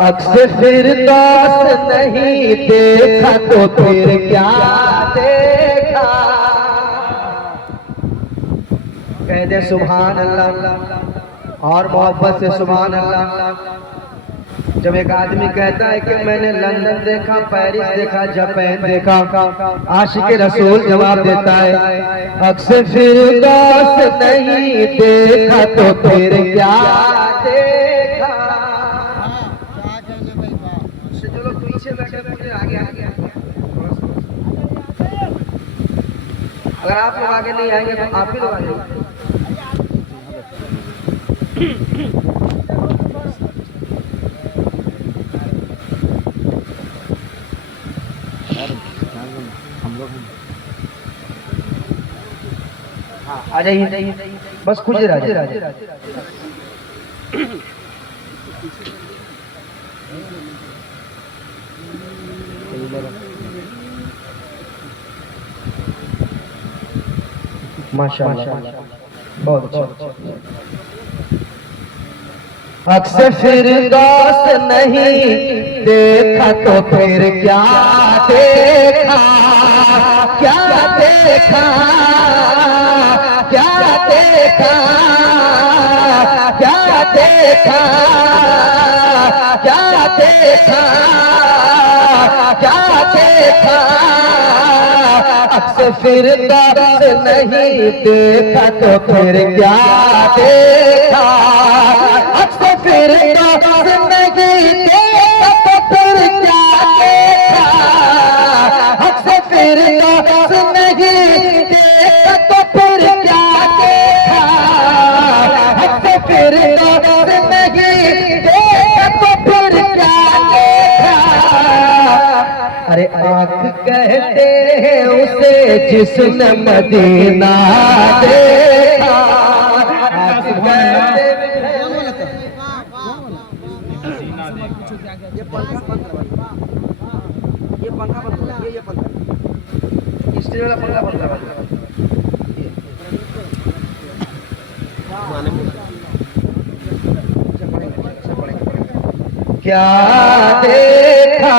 अक्सर फिर दोस्त नहीं देखा तो फिर क्या देखा। कह दे सुभान अल्लाह और मोहब्बत से सुभान अल्लाह। जब एक आदमी कहता है कि मैंने लंदन देखा, पेरिस देखा, जापान देखा, आशिक रसूल जवाब देता है अक्सर फिर दोस्त नहीं देखा तो फिर क्या देखा। जो लोग पीछे बैठे मुझे आगे आगे, अगर आप लोग आगे नहीं आएंगे तो आप ही लोग आएंगे। आ जाइए, बस खुश रहिए। माशाअल्लाह, बहुत अच्छा। अक्सर फिर दोस्त नहीं देखा तो फिर क्या देखा, क्या देखा, क्या देखा, क्या देखा, क्या देखा, क्या देखा। अक्सर फिर दोस्त नहीं देखा तो फिर क्या देखा। अक्सर फिर दोस्त नहीं देखा तो फिर क्या देखा। अक्सर फिर दोस्त नहीं देखा तो फिर क्या देखा। अक्सर फिर दोस्त नहीं देखा तो फिर क्या देखा। अरे आँख कहते हैं उसे जिसने मदीना देखा। आँख कहते ये पंखा बंद करवा, ये पंखा बंद करवा, ये पंखा स्टील वाला पंखा बंद करवा। क्या देखा,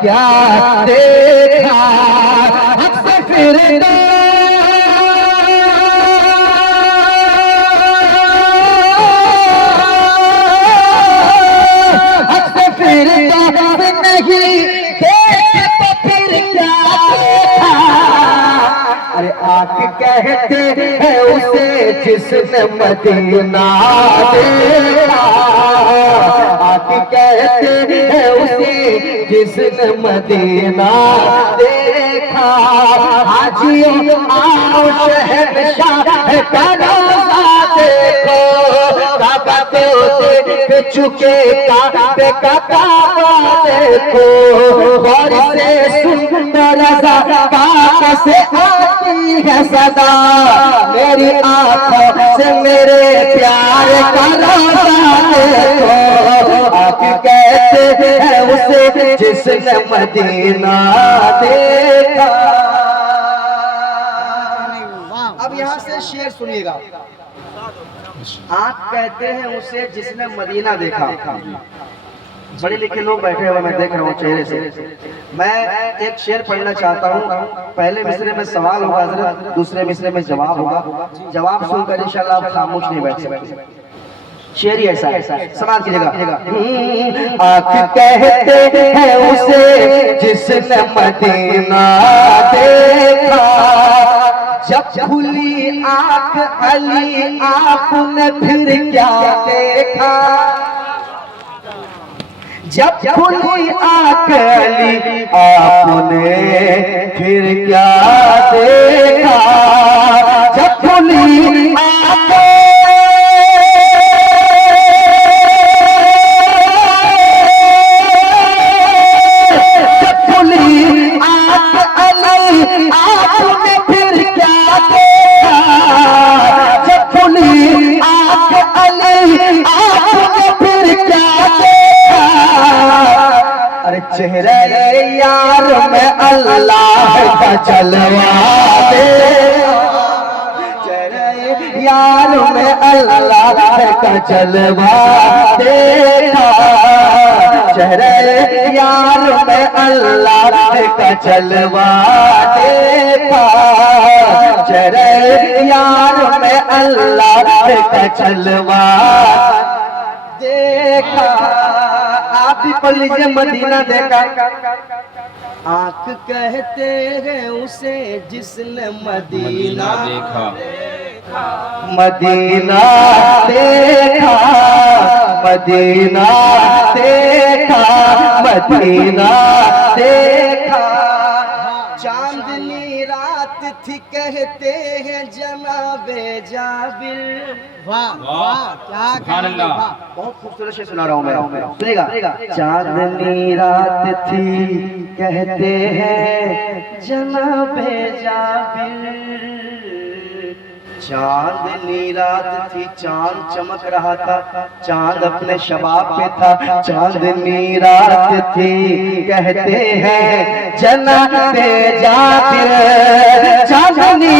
क्या देखा। अक्सर फिर नहीं देखे तो फिर क्या देखा। अरे आके कहते हैं उसे जिसने मदीना देखा। आके कहते हैं उसे जिसने मदीना देखा। हाजियों आओ शहंशाह का रोज़ा देखो, काबा को देख चुके काबे का काबा देखो। गौर से सुन रज़ा काबा से आती है सदा, मेरी आंखों से मेरे प्यार का रोज़ा देखो। आप कहते हैं उसे जिसने मदीना देखा। अब यहाँ से शेर सुनिएगा। आप कहते हैं उसे जिसने मदीना देखा। बड़े लिखे लोग बैठे हुए मैं देख रहा हूँ चेहरे से। मैं एक शेर पढ़ना चाहता हूँ। पहले मिसरे में सवाल होगा हजरत, दूसरे मिसरे में जवाब होगा। जवाब सुनकर इंशाल्लाह आप खामोश नहीं बैठ सकते। शेर ऐसा है, समाज की जगह। आँख कहते हैं उसे जिसने मदीना देखा। जब खुली आँख अली आपने फिर क्या देखा। जब खुली आँख अली आपने फिर क्या देखा। जब खुली आँख चेहरे यार में अल्लाह का जलवा दे। का जलवा देखा, चेहरे यार में अल्लाह का जलवा देखा, चेहरे यार में अल्लाह का जलवा देखा। आप भी पढ़ लीजिए, मदीना देखा। आंख कहते हैं उसे जिसने मदीना देखा, मदीना देखा, मदीना देखा, मदीना देखा। चांदनी रात थी कहते हैं जनाबे जाबिर। वाह वाह, क्या कहना, बहुत खूबसूरत शेर सुना रहा हूँ मैं, सुनेगा। चांदनी रात थी कहते हैं जनाबे जाबिर, चांदनी रात थी, चांद चमक रहा था, चांद अपने शबाब पे था। चांदनी रात थी कहते हैं जनाबे जाबिर, चांदनी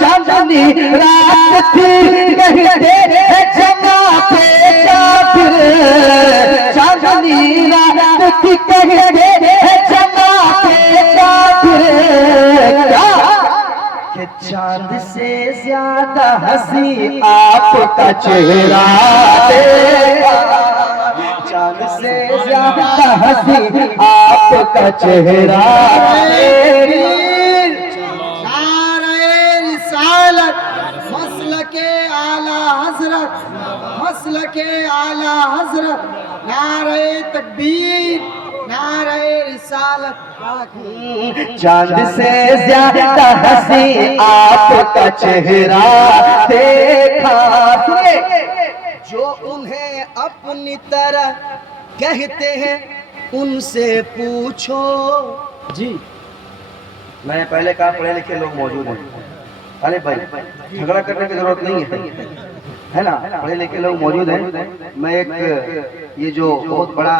चांदनी रात थी कहते हैं जनाबे जाबिर, चांदनी रात थी कहते हैं जनाबे जाबिर। क्या चांद से ज्यादा हंसी आपका चेहरा देखा, चांद से ज्यादा हंसी आपका चेहरा। मसलके आला हजरत, मसलके आला हजरत, नारे तकबीर, नारे रिसालत। चांद से ज्यादा हंसी आपका चेहरा देखा। जो उन्हें अपनी तरह कहते हैं उनसे पूछो जी। मैंने पहले कहा पढ़े लिखे लोग मौजूद हैं। अरे भाई झगड़ा करने की जरूरत नहीं है ना, पढ़े लिखे लोग मौजूद हैं। मैं एक ये जो बहुत बड़ा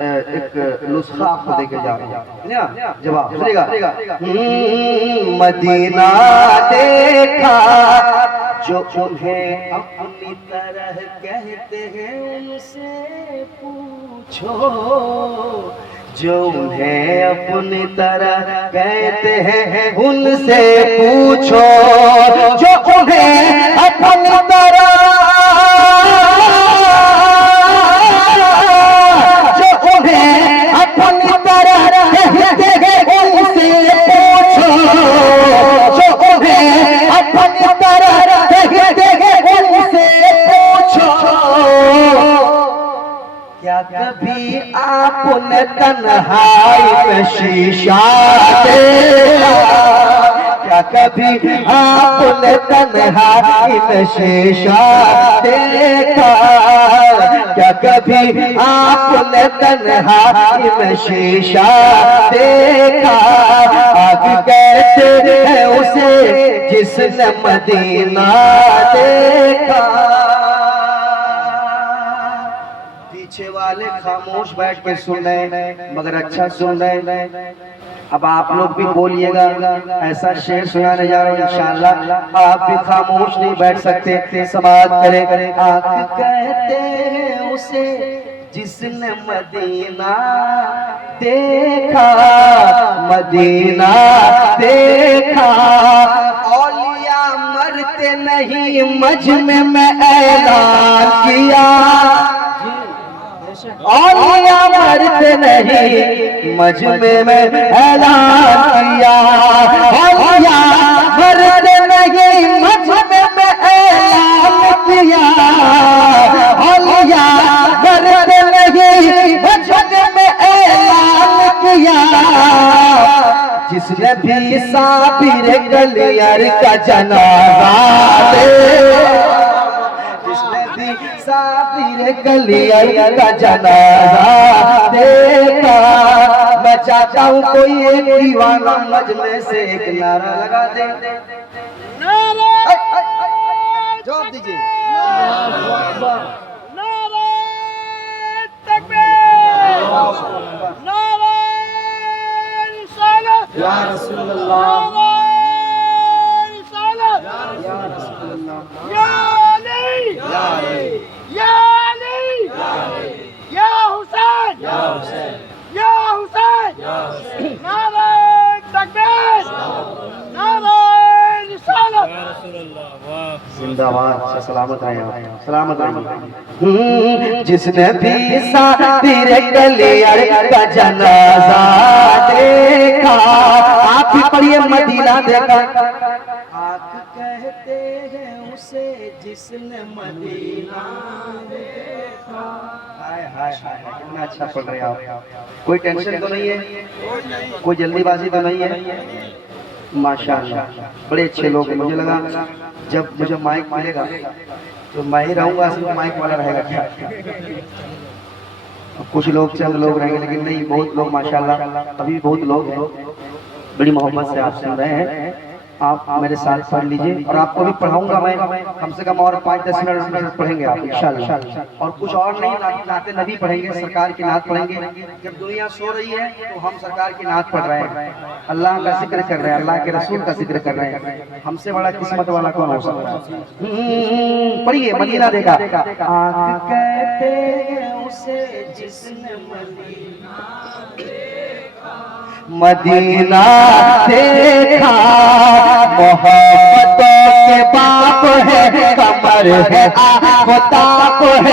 एक नुस्खा आपको देके जा रहा हूँ, जवाब सुनिएगा। मदीना देखा, जो उन्हें अपनी तरह कहते हैं उनसे पूछो, जो उन्हें अपनी तरह कहते हैं उनसे पूछो, जो उन्हें अपनी तरह, जो उन्हें अपनी तरह कहते हैं उनसे पूछो, जो उन्हें अपनी तरह कहते हैं उनसे पूछो। क्या कभी आपने तन्हाई में शीशा देखा, क्या कभी आपने तन्हाई में शीशा देखा, क्या कभी आपने तन्हाई में शीशा देखा। आग कहते हैं उसे जिसने मदीना देखा। पीछे वाले खामोश बैठ के सुन रहे मगर अच्छा सुन रहे। अब आप लोग भी बोलिएगा, ऐसा शेर सुनाने जा रहा हूँ इंशाअल्लाह। आप भी खामोश नहीं बैठ सकते, समाअत करें। आप कहते हैं उसे जिसने मदीना देखा, मदीना देखा। औलिया मरते नहीं मजमे में ऐलान किया, औलिया मरते नहीं मजमे में ऐलान किया, औलिया मरते नहीं मजमे में ऐलान किया, औलिया मरते नहीं मजमे में ऐलान किया। जिसने भी साबिर गलियर का जनाजा साबिर गलियर का जनाजा देखा। मैं चाहता हूँ कोई एक दीवाना मजमे से एक नारा लगा दे। जवाब दीजिए। नारे तकबीर। या रसूल अल्लाह, या रसूल अल्लाह, या अली, या अली, या अली, या हुसैन, या हुसैन, या हुसैन, नारे तकबीर, नारे रिसालत। जिंदाबाद, सलामत रहे आप, सलामत रहे। जिसने भी तेरे कलियर का जनाजा देखा, आप भी पढ़िए मदीना देखा। आप कहते हैं उसे जिसने मदीना देखा। हाय हाय हाय, कितना अच्छा पढ़ रहे हैं आप। कोई टेंशन तो नहीं है, कोई जल्दीबाजी तो नहीं है। माशाअल्लाह, बड़े अच्छे लोग हैं। मुझे लगा जब मुझे माइक मिलेगा तो मैं ही रहूंगा, सिर्फ माइक वाला रहेगा क्या? कुछ लोग, चंद लोग रहेंगे, लेकिन नहीं, बहुत लोग माशाअल्लाह, अभी भी बहुत लोग हैं। बड़ी मोहब्बत से आप सुन रहे हैं। आप मेरे साथ पढ़ लीजिए और आपको भी पढ़ाऊंगा मैं, कम से कम और 5-10 मिनट पढ़ेंगे आप इंशाअल्लाह। और कुछ और नहीं, नाते नबी पढ़ेंगे, सरकार की नात पढ़ेंगे। जब दुनिया सो रही है तो हम सरकार की नात पढ़ रहे हैं, अल्लाह का जिक्र कर रहे हैं, अल्लाह के रसूल का जिक्र कर रहे हैं। हमसे बड़ा किस्मत वाला कौन हो सकता है? पढ़िए, मदीना देखा। आँख कहते हैं उसे जिसने मदीना देखा, मोहब्बतों के बाप है, कमर है, आफ़ताब है।